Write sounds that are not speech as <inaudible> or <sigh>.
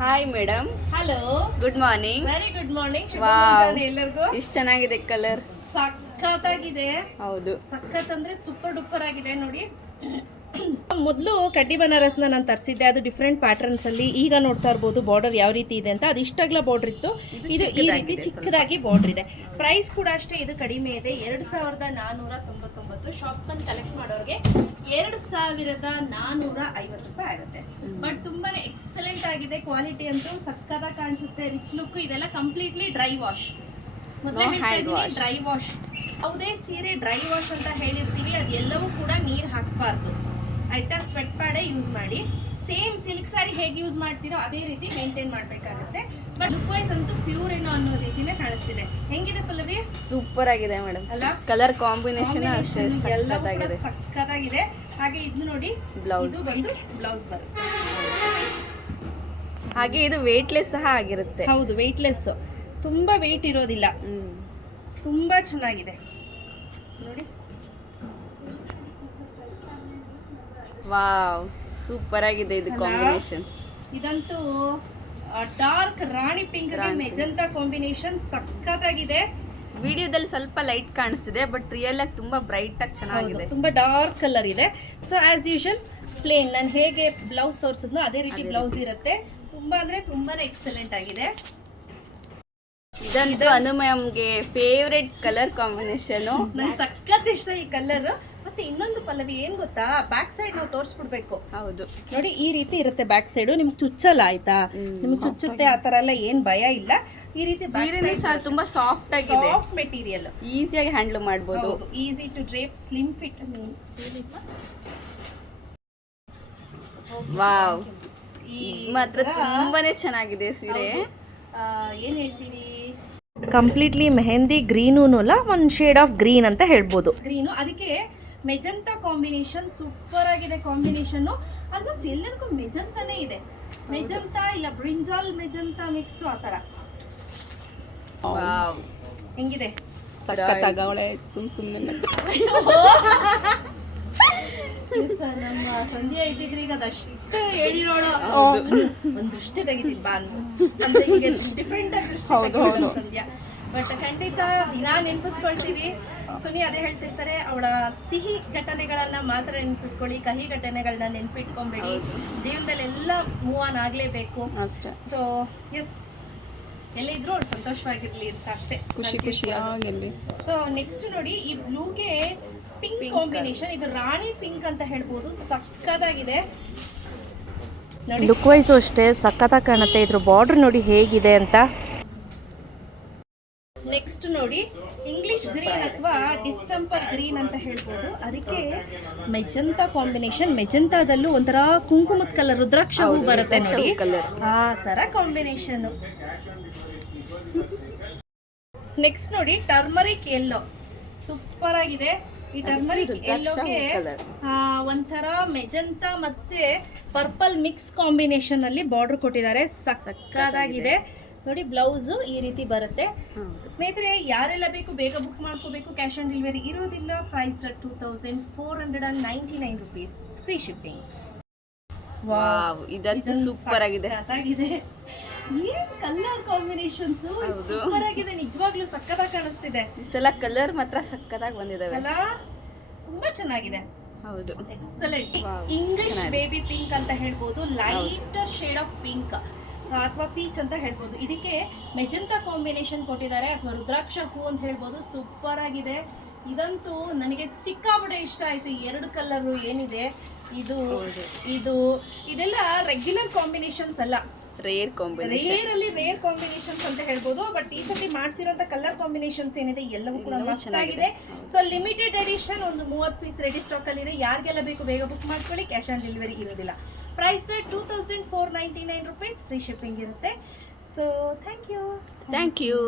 Hi madam hello good morning very good morning ಎಲ್ಲರಿಗೂ? ಇಷ್ಟು ಚೆನ್ನಾಗಿದೆ ಕಲರ್ ಸಖತ್ತಾಗಿದೆ. ಹೌದು. ಸಖತ್ ಅಂದ್ರೆ ಸೂಪರ್ ಡೂಪರ್ ಆಗಿದೆ ನೋಡಿ. <coughs> ಮೊದಲು ಕಡ್ಡಿ ಬನಾರಸ್ನ ನಾನು ತರಿಸಿದ್ದೆ ಅದು ಡಿಫ್ರೆಂಟ್ ಪ್ಯಾಟರ್ನ್ಸ್ ಅಲ್ಲಿ. ಈಗ ನೋಡ್ತಾ ಇರ್ಬೋದು ಬಾರ್ಡರ್ ಯಾವ ರೀತಿ ಇದೆ ಅಂತ. ಅದು ಇಷ್ಟಾಗ್ಲ ಬಾರ್ಡರ್ ಇತ್ತು. ಇದು ಈ ರೀತಿ ಚಿಕ್ಕದಾಗಿ ಬಾರ್ಡರ್ ಇದೆ. ಪ್ರೈಸ್ ಕೂಡ ಅಷ್ಟೇ ಇದು ಕಡಿಮೆ ಇದೆ. ಎರಡು ಸಾವಿರದ ನಾನೂರ ತೊಂಬತ್ತೊಂಬತ್ತು ಶಾಪ್ ಬಂದು ಕಲೆಕ್ಟ್ ಮಾಡೋರಿಗೆ ಎರಡು ಸಾವಿರದ ನಾನ್ನೂರ ಐವತ್ತು ರೂಪಾಯಿ ಆಗುತ್ತೆ. ಬಟ್ ತುಂಬಾನೇ ಎಕ್ಸಲೆಂಟ್ ಆಗಿದೆ ಕ್ವಾಲಿಟಿ ಅಂತೂ ಸಕ್ಕದ ಕಾಣಿಸುತ್ತೆ ರಿಚ್ ಲುಕ್ ಇದೆಲ್ಲ completely dry wash dry wash ಯಾವುದೇ ಸೀರೆ ಡ್ರೈ ವಾಶ್ ಅಂತ ಹೇಳಿರ್ತೀವಿ ಅದೆಲ್ಲವೂ ಕೂಡ ನೀರು ಹಾಕಬಾರ್ದು. ಆಯ್ತಾ? ಸ್ವೆಟ್ ಪ್ಯಾಡೇ ಯೂಸ್ ಮಾಡಿ. ಸೇಮ್ ಸಿಲ್ಕ್ ಸಾರಿ ಹೇಗೆ ಯೂಸ್ ಮಾಡ್ತೀರೋ ಅದೇ ರೀತಿ ಮೇಂಟೈನ್ ಮಾಡಬೇಕಾಗುತ್ತೆ. ಬಟ್ ಲುಕ್ ವೈಸ್ ಅಂತೂ ಪ್ಯೂರ್ ಏನೋ ಅನ್ನೋ ರೀತಿನೇ ಕಾಣಿಸ್ತಿದೆ. ಹೆಂಗಿದೆ ಪಲ್ಲವಿ? ಸೂಪರ್ ಆಗಿದೆ ಮೇಡಮ್ ಅಲ್ಲ? ಕಲರ್ ಕಾಂಬಿನೇಷನ್ ಅಷ್ಟೇ ಸಕ್ಕತ್ತಾಗಿದೆ ಹಾಗೆ ಇದು ನೋಡಿ ಬ್ಲೌಸ್ ಇದು ಬಂದು ಬ್ಲೌಸ್ ಬರುತ್ತೆ. ಹಾಗೆ ಇದು ವೇಟ್ಲೆಸ್ ಸಹ ಆಗಿರುತ್ತೆ. ಹೌದು ವೆಯ್ಟ್ಲೆಸ್ ತುಂಬಾ ವೆಯ್ಟ್ ಇರೋದಿಲ್ಲ. ತುಂಬಾ ಚೆನ್ನಾಗಿದೆ. ನೋಡಿ. ವಾವ್ ಸೂಪರ್ ಆಗಿದೆ ಇದು ಕಾಂಬಿನೇಷನ್ ಇದಂತೂ dark rani pink magenta combination ಸಖತ್ತಾಗಿದೆ. ವಿಡಿಯೋದಲ್ಲಿ ಸ್ವಲ್ಪ ಲೈಟ್ ಕಾಣಿಸ್ತಿದೆ ಬಟ್ ರಿಯಲ್ ಆಗಿ ತುಂಬಾ ಬ್ರೈಟ್ ಆಗಿ ಚೆನ್ನಾಗಿದೆ. ತುಂಬಾ ಡಾರ್ಕ್ ಕಲರ್ ಇದೆ. ಸೊ ಆಸ್ ಯೂಶಲ್ ಪ್ಲೇನ್ ನಾನು ಹೇಗೆ ಬ್ಲೌಸ್ ತೋರಿಸಿದ್ನೋ ಅದೇ ರೀತಿ ಬ್ಲೌಸ್ ಇರುತ್ತೆ. ತುಂಬಾ ಅಂದ್ರೆ ತುಂಬಾನೇ ಎಕ್ಸಲೆಂಟ್ ಆಗಿದೆ. ಇದಂತೂ ಅನುಮಯಂಗೆ ಫೇವ್ರೆಟ್ ಕಲರ್ ಕಾಂಬಿನೇಷನ್ ನನ್ಗೆ ಸಖತ್ ಇಷ್ಟ ಈ ಕಲರ್ ಮತ್ತೆ ಇನ್ನೊಂದು ಪಲ್ಲವಿ ಏನ್ ಗೊತ್ತಾ? ಬ್ಯಾಕ್ ಸೈಡ್ ನಾವು ತೋರಿಸ್ಬಿಡ್ಬೇಕು. ಹೌದು. ನೋಡಿ ಈ ರೀತಿ ಇರುತ್ತೆ ಬ್ಯಾಕ್ ಸೈಡ್ ನಿಮ್ಗೆ ಚುಚ್ಚಲ್ಲ ಆಯ್ತಾ. ನಿಮ್ಗೆ ಚುಚ್ಚುತ್ತೆ ಆ ತರ ಎಲ್ಲ ಏನ್ ಭಯ ಇಲ್ಲ. ಈ ರೀತಿ ಸಹ ತುಂಬಾ ಸಾಫ್ಟ್ ಆಗಿದೆ. ಸಾಫ್ಟ್ ಮೆಟೀರಿಯಲ್ ಈಸಿಯಾಗಿ ಹ್ಯಾಂಡಲ್ ಮಾಡಬಹುದು easy to drape slim fit wow ಈ ಮಾತ್ರ ತುಂಬಾನೇ ಚೆನ್ನಾಗಿದೆ ಸೀರೆ. ಏನ್ ಹೇಳ್ತೀನಿ? ಕಂಪ್ಲೀಟ್ಲಿ ಮೆಹಂದಿ ಗ್ರೀನು ಅಲ್ಲ ಒಂದು ಶೇಡ್ ಆಫ್ ಗ್ರೀನ್ ಅಂತ ಹೇಳ್ಬೋದು. ಗ್ರೀನು ಅದಕ್ಕೆ ಮೆಜಂತಾ ಕಾಂಬಿನೇಷನ್ ಸೂಪರ್ ಆಗಿದೆ ಕಾಂಬಿನೇಷನ್ ಆಲ್ಮೋಸ್ಟ್ ಎಲ್ಲದಕ್ಕೂ ಮೆಜಂತಾನೇ ಇದೆ. ಮೆಜಂತಾ ಇಲ್ಲ ಬ್ರಿಂಜಾಲ್ ಮೆಜಂತಾ ಮಿಕ್ಸ್ ಆ ಥರ. ಹೆಂಗಿದೆ? ಸಖತ್ತಾಗವಳೆ ಸುಮ್ ಸುಮ್ಮನೆ ನಮ್ಮ ಸಂಧ್ಯಾ ಇದ್ದಿದ್ರೆ ಈಗ ಅದಷ್ಟು ಹೇಳಿರೋಳು. ಒಂದು ದೃಷ್ಟಿ ತೆಗಿತೀನಿ ಬಾ ಅಂದ್ರು ಅಂದ್ರೆ ಹೀಗೆ ಡಿಫ್ರೆಂಟ್ ಆಗಿ ದೃಷ್ಟಿ ಸಂಧ್ಯಾ. ಬಟ್ ಖಂಡಿತ ದಿನಾ ನೆನಪಿಸ್ಕೊಳ್ತೀವಿ. ಸುನಿ ಅದೇ ಹೇಳ್ತಿರ್ತಾರೆ ಅವಳ ಸಿಹಿ ಘಟನೆಗಳನ್ನ ಮಾತ್ರ ನೆನ್ಪಿಟ್ಕೊಳ್ಳಿ ಕಹಿ ಘಟನೆಗಳನ್ನ ನೆನ್ಪಿಟ್ಕೊಂಬೇಡಿ. ಜೀವನದಲ್ಲಿ ಎಲ್ಲ ಮೂವ್ ಆನ್ ಆಗ್ಲೇಬೇಕು. ಅಷ್ಟೇ. ಸೊ ಎಸ್ ಎಲ್ಲಿದ್ರು ಅವ್ಳು ಸಂತೋಷವಾಗಿರ್ಲಿ ಅಂತ ಅಷ್ಟೇ. ಖುಷಿ ಖುಷಿಯಾಗಿರ್ಲಿ ಸೊ ನೆಕ್ಸ್ಟ್ ನೋಡಿ ಈ ಬ್ಲೂಗೆ ಪಿಂಕ್ ಕಾಂಬಿನೇಷನ್ ಇದು ರಾಣಿ ಪಿಂಕ್ ಅಂತ ಹೇಳ್ಬೋದು. ಸಕ್ಕದಾಗಿದೆ ಲುಕ್ ವೈಸು ಅಷ್ಟೇ ಸಕ್ಕತ್ತಾಗಿ ಕಾಣುತ್ತೆ. ಇದ್ರ ಬಾರ್ಡ್ರ್ ನೋಡಿ ಹೇಗಿದೆ ಅಂತ. ನೆಕ್ಸ್ಟ್ ನೋಡಿ ಇಂಗ್ಲಿಷ್ ಗ್ರೀನ್ ಅಥವಾ ಡಿಸ್ಟಂಪರ್ ಗ್ರೀನ್ ಅಂತ ಹೇಳ್ಬೋದು. ಅದಕ್ಕೆ ಮೆಜಂತಾ ಕಾಂಬಿನೇಷನ್ ಮೆಜಂತಾದಲ್ಲೂ ಒಂಥರ ಕುಂಕುಮದ ಕಲರ್ ರುದ್ರಾಕ್ಷ ಹೂ ಬರುತ್ತೆ ನೋಡಿ. ಆ ತರ ಕಾಂಬಿನೇಷನ್ ನೆಕ್ಸ್ಟ್ ನೋಡಿ ಟರ್ಮರಿಕ್ ಎಲ್ಲೋ ಸೂಪರ್ ಆಗಿದೆ. ಈ ಟರ್ಮರಿಕ್ ಎಲ್ಲೋಗೆ. ಒಂಥರ ಮೆಜಂತಾ ಮತ್ತೆ ಪರ್ಪಲ್ ಮಿಕ್ಸ್ ಕಾಂಬಿನೇಷನ್ ಅಲ್ಲಿ ಬಾರ್ಡರ್ ಕೊಟ್ಟಿದ್ದಾರೆ. ಸಕ್ಕದಾಗಿದೆ. ನೋಡಿ ಬ್ಲೌಸು ಈ ರೀತಿ ಬರುತ್ತೆ. ಸ್ನೇಹಿತರೆ ಯಾರೆಲ್ಲ ಬೇಕು ಬೇಗ ಬುಕ್ ಮಾಡ್ಕೋಬೇಕು ಕ್ಯಾಶ್ ಆನ್ ಡೆಲಿವರಿ ಇರೋದಿಲ್ಲ price two thousand four hundred and ninety nine rupees free shipping wow ಇದಂತೂ ಸೂಪರ್ ಆಗಿದೆ. ಆಗಿದೆ ಏನ್ ಕಲರ್ ಕಾಂಬಿನೇಷನ್ಸ್ ಸೂಪರ್ ಆಗಿದೆ ನಿಜವಾಗ್ಲೂ ಸಕ್ಕತ್ತಾಗಿ ಕಾಣಿಸ್ತಿದೆ. ಸಲ ಕಲರ್ ಮಾತ್ರ ಸಕ್ಕತ್ತಾಗಿ ಬಂದಿದಾವೆ. ಅಲ್ಲ ತುಂಬಾ ಚೆನ್ನಾಗಿದೆ. ಹೌದು. ಎಕ್ಸಲೆಂಟ್. ಇಂಗ್ಲಿಷ್ ಬೇಬಿ ಪಿಂಕ್ ಅಂತ ಹೇಳ್ಬೋದು ಲೈಟ್ ಶೇಡ್ ಆಫ್ ಪಿಂಕ್ ಅಥವಾ ಪೀಚ್ ಅಂತ ಹೇಳ್ಬೋದು. ಇದಕ್ಕೆ ಮೆಜೆಂಟಾ ಕಾಂಬಿನೇಷನ್ ಕೊಟ್ಟಿದ್ದಾರೆ. ಅಥವಾ ರುದ್ರಾಕ್ಷ ಹೂ ಅಂತ ಹೇಳ್ಬೋದು. ಸೂಪರ್ ಆಗಿದೆ. ಇದಂತೂ ನನಗೆ ಸಿಕ್ಕಾಪಟ್ಟೆ ಇಷ್ಟ ಆಯಿತು. ಎರಡು ಕಲರು ಏನಿದೆ? ಇದು ಇದು ಇದೆಲ್ಲ ರೆಗ್ಯುಲರ್ ಕಾಂಬಿನೇಷನ್ಸ್ ಅಲ್ಲ. ರೇರ್ ಕಾಂಬಿನೇಷನ್ ರೇರ್ ಅಲ್ಲಿ ರೇರ್ ಕಾಂಬಿನೇಷನ್ಸ್ ಅಂತ ಹೇಳ್ಬೋದು. ಬಟ್ ಈ ಸತಿ ಮಾಡ್ಸಿರೋಂಥ ಕಲರ್ ಕಾಂಬಿನೇಷನ್ಸ್ ಏನಿದೆ? ಎಲ್ಲವೂ ಕೂಡ ಚೆನ್ನಾಗಿದೆ. ಆಗಿದೆ. ಸೊ ಲಿಮಿಟೆಡ್ ಎಡಿಷನ್ ಒಂದು ಮೂವತ್ತು ಪೀಸ್ ರೆಡಿ ಸ್ಟಾಕ್ ಅಲ್ಲಿ ಇದೆ. ಯಾರಿಗೆಲ್ಲ ಬೇಕು ಬೇಗ ಬುಕ್ ಮಾಡ್ಕೊಳ್ಳಿ. ಕ್ಯಾಶ್ ಆನ್ ಡೆಲಿವರಿ ಇರೋದಿಲ್ಲ price two thousand four ninety nine rupees free shipping ಇರುತ್ತೆ. So thank you thank you